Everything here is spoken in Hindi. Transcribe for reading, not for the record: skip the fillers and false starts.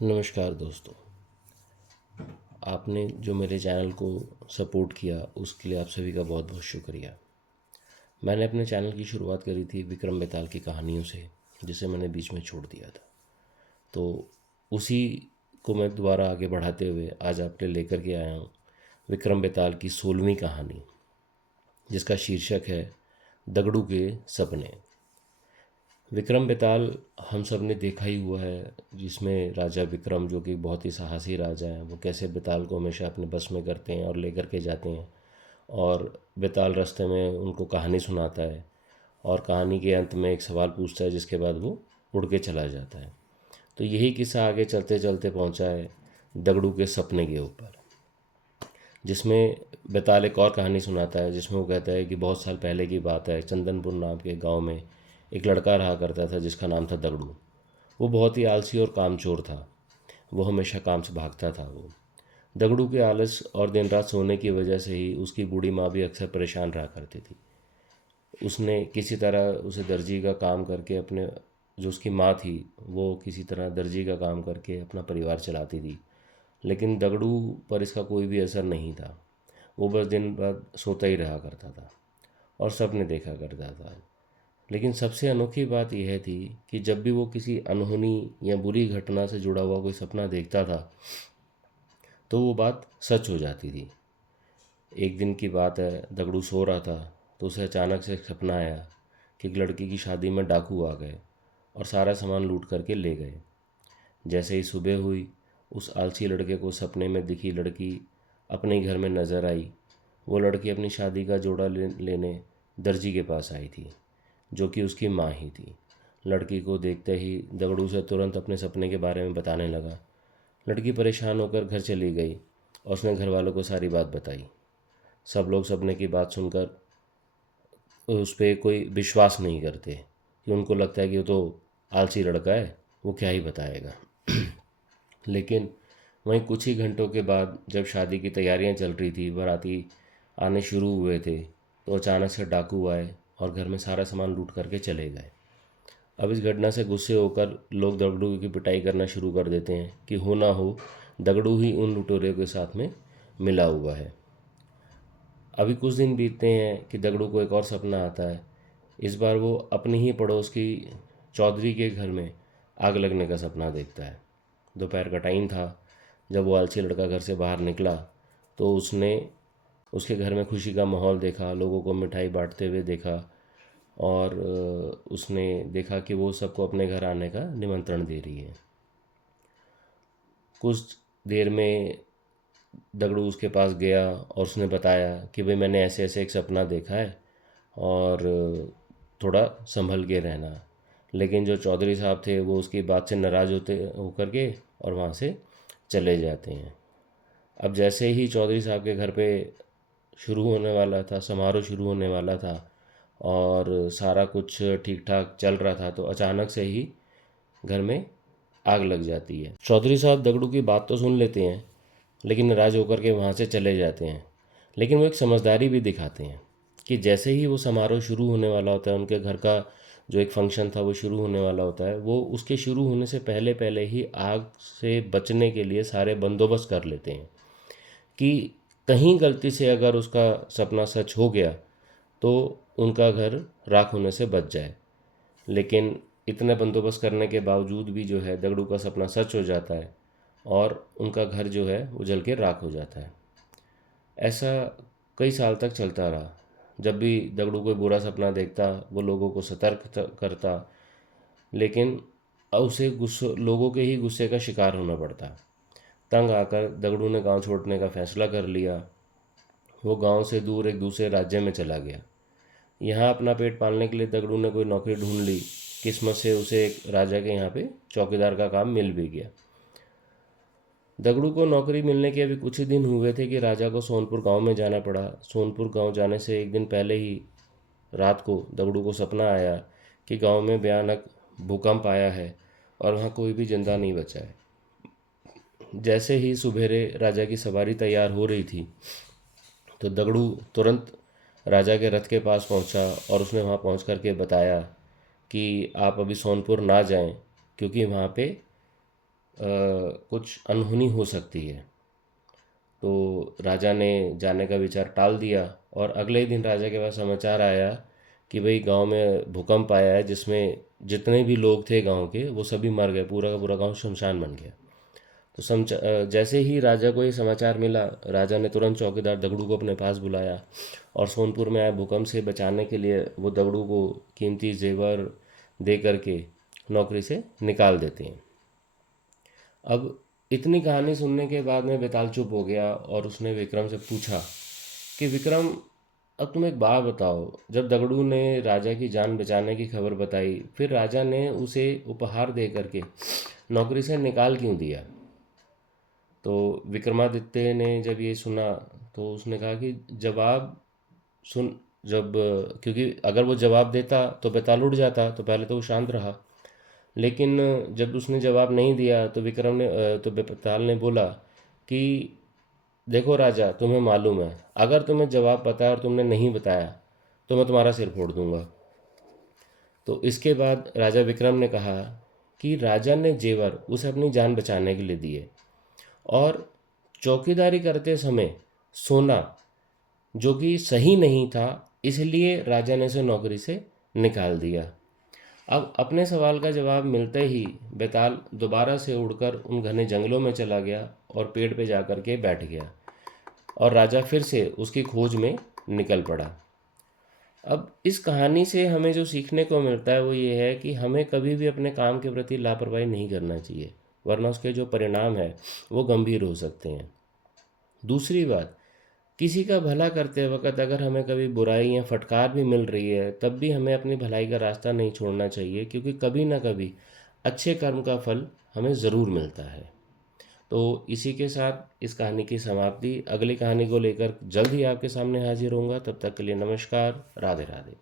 नमस्कार दोस्तों। आपने जो मेरे चैनल को सपोर्ट किया उसके लिए आप सभी का बहुत बहुत शुक्रिया। मैंने अपने चैनल की शुरुआत करी थी विक्रम बेताल की कहानियों से, जिसे मैंने बीच में छोड़ दिया था। तो उसी को मैं दोबारा आगे बढ़ाते हुए आज आपके लेकर के आया हूँ विक्रम बेताल की 16वीं कहानी, जिसका शीर्षक है दगड़ू के सपने। विक्रम बेताल हम सब ने देखा ही हुआ है, जिसमें राजा विक्रम, जो कि बहुत ही साहसी राजा हैं, वो कैसे बेताल को हमेशा अपने बस में करते हैं और लेकर के जाते हैं। और बेताल रास्ते में उनको कहानी सुनाता है और कहानी के अंत में एक सवाल पूछता है, जिसके बाद वो उड़ के चला जाता है। तो यही किस्सा आगे चलते चलते पहुंचा है दगड़ू के सपने के ऊपर, जिसमें बेताल एक और कहानी सुनाता है, जिसमें वो कहता है कि बहुत साल पहले की बात है, चंदनपुर नाम के गांव में एक लड़का रहा करता था जिसका नाम था दगड़ू। वो बहुत ही आलसी और कामचोर था। वो हमेशा काम से भागता था। वो दगड़ू के आलस और दिन रात सोने की वजह से ही उसकी बूढ़ी माँ भी अक्सर परेशान रहा करती थी। उसने किसी तरह उसे दर्जी का काम करके अपने, जो उसकी माँ थी, वो किसी तरह दर्जी का काम करके अपना परिवार चलाती थी। लेकिन दगड़ू पर इसका कोई भी असर नहीं था। वो बस दिन रात सोता ही रहा करता था और सपने देखा करता था। लेकिन सबसे अनोखी बात यह थी कि जब भी वो किसी अनहोनी या बुरी घटना से जुड़ा हुआ कोई सपना देखता था, तो वो बात सच हो जाती थी। एक दिन की बात है, दगड़ू सो रहा था तो उसे अचानक से एक सपना आया कि एक लड़की की शादी में डाकू आ गए और सारा सामान लूट करके ले गए। जैसे ही सुबह हुई, उस आलसी लड़के को सपने में दिखी लड़की अपने ही घर में नज़र आई। वो लड़की अपनी शादी का जोड़ा लेने दर्जी के पास आई थी, जो कि उसकी माँ ही थी। लड़की को देखते ही दगड़ू से तुरंत अपने सपने के बारे में बताने लगा। लड़की परेशान होकर घर चली गई और उसने घर वालों को सारी बात बताई। सब लोग सपने की बात सुनकर उस पर कोई विश्वास नहीं करते, कि उनको लगता है कि वो तो आलसी लड़का है, वो क्या ही बताएगा। लेकिन वहीं कुछ ही घंटों के बाद, जब शादी की तैयारियां चल रही थी, बाराती आने शुरू हुए थे, तो अचानक से डाकू आए और घर में सारा सामान लूट करके चले गए। अब इस घटना से गुस्से होकर लोग दगड़ू की पिटाई करना शुरू कर देते हैं कि हो ना हो दगड़ू ही उन लुटेरों के साथ में मिला हुआ है। अभी कुछ दिन बीतते हैं कि दगड़ू को एक और सपना आता है। इस बार वो अपने ही पड़ोस की चौधरी के घर में आग लगने का सपना देखता है। दोपहर का टाइम था। जब वो आलसी लड़का घर से बाहर निकला, तो उसने उसके घर में खुशी का माहौल देखा, लोगों को मिठाई बांटते हुए देखा और उसने देखा कि वो सबको अपने घर आने का निमंत्रण दे रही है। कुछ देर में दगड़ू उसके पास गया और उसने बताया कि भाई मैंने ऐसे ऐसे एक सपना देखा है और थोड़ा संभल के रहना। लेकिन जो चौधरी साहब थे वो उसकी बात से नाराज़ होते होकर के और वहाँ से चले जाते हैं। अब जैसे ही चौधरी साहब के घर पे शुरू होने वाला था, समारोह शुरू होने वाला था और सारा कुछ ठीक ठाक चल रहा था, तो अचानक से ही घर में आग लग जाती है। चौधरी साहब दगड़ू की बात तो सुन लेते हैं, लेकिन नाराज होकर के वहाँ से चले जाते हैं। लेकिन वो एक समझदारी भी दिखाते हैं कि जैसे ही वो समारोह शुरू होने वाला होता है, उनके घर का जो एक फंक्शन था वो शुरू होने वाला होता है, वो उसके शुरू होने से पहले पहले ही आग से बचने के लिए सारे बंदोबस्त कर लेते हैं कि कहीं गलती से अगर उसका सपना सच हो गया तो उनका घर राख होने से बच जाए। लेकिन इतने बंदोबस्त करने के बावजूद भी जो है दगड़ू का सपना सच हो जाता है और उनका घर जो है वो जल के राख हो जाता है। ऐसा कई साल तक चलता रहा। जब भी दगड़ू कोई बुरा सपना देखता, वो लोगों को सतर्क करता, लेकिन उसे गुस्से, लोगों के ही गुस्से का शिकार होना पड़ता। तंग आकर दगड़ू ने गांव छोड़ने का फैसला कर लिया। वो गांव से दूर एक दूसरे राज्य में चला गया। यहाँ अपना पेट पालने के लिए दगड़ू ने कोई नौकरी ढूंढ ली। किस्मत से उसे एक राजा के यहाँ पे चौकीदार का काम मिल भी गया। दगड़ू को नौकरी मिलने के अभी कुछ ही दिन हुए थे कि राजा को सोनपुर गांव में जाना पड़ा। सोनपुर गांव जाने से एक दिन पहले ही रात को दगड़ू को सपना आया कि गांव में भयानक भूकंप आया है और वहाँ कोई भी जिंदा नहीं बचा है। जैसे ही सुबेरे राजा की सवारी तैयार हो रही थी, तो दगड़ू तुरंत राजा के रथ के पास पहुंचा और उसने वहां पहुंच करके बताया कि आप अभी सोनपुर ना जाएं, क्योंकि वहां पे कुछ अनहोनी हो सकती है। तो राजा ने जाने का विचार टाल दिया और अगले ही दिन राजा के पास समाचार आया कि भाई गांव में भूकंप आया है, जिसमें जितने भी लोग थे गांव के वो सभी मर गए, पूरा का पूरा गांव शमशान बन गया। तो जैसे ही राजा को ये समाचार मिला, राजा ने तुरंत चौकीदार दगड़ू को अपने पास बुलाया और सोनपुर में आए भूकंप से बचाने के लिए वो दगड़ू को कीमती जेवर दे करके नौकरी से निकाल देते हैं। अब इतनी कहानी सुनने के बाद में बेताल चुप हो गया और उसने विक्रम से पूछा कि विक्रम, अब तुम एक बात बताओ, जब दगड़ू ने राजा की जान बचाने की खबर बताई, फिर राजा ने उसे उपहार दे करके नौकरी से निकाल क्यों दिया? तो विक्रमादित्य ने जब ये सुना तो उसने कहा कि जवाब सुन जब क्योंकि अगर वो जवाब देता तो बेताल उड़ जाता, तो पहले तो वो शांत रहा। लेकिन जब उसने जवाब नहीं दिया तो तो बेताल ने बोला कि देखो राजा, तुम्हें मालूम है, अगर तुम्हें जवाब पता है और तुमने नहीं बताया तो मैं तुम्हारा सिर फोड़ दूंगा। तो इसके बाद राजा विक्रम ने कहा कि राजा ने जेवर उसे अपनी जान बचाने के लिए दिए और चौकीदारी करते समय सोना जो कि सही नहीं था, इसलिए राजा ने उसे नौकरी से निकाल दिया। अब अपने सवाल का जवाब मिलते ही बेताल दोबारा से उड़कर उन घने जंगलों में चला गया और पेड़ पे जाकर के बैठ गया और राजा फिर से उसकी खोज में निकल पड़ा। अब इस कहानी से हमें जो सीखने को मिलता है वो ये है कि हमें कभी भी अपने काम के प्रति लापरवाही नहीं करना चाहिए, वरना उसके जो परिणाम है वो गंभीर हो सकते हैं। दूसरी बात, किसी का भला करते वक्त अगर हमें कभी बुराई या फटकार भी मिल रही है, तब भी हमें अपनी भलाई का रास्ता नहीं छोड़ना चाहिए, क्योंकि कभी ना कभी अच्छे कर्म का फल हमें ज़रूर मिलता है। तो इसी के साथ इस कहानी की समाप्ति। अगली कहानी को लेकर जल्द ही आपके सामने हाजिर होऊंगा। तब तक के लिए नमस्कार, राधे राधे।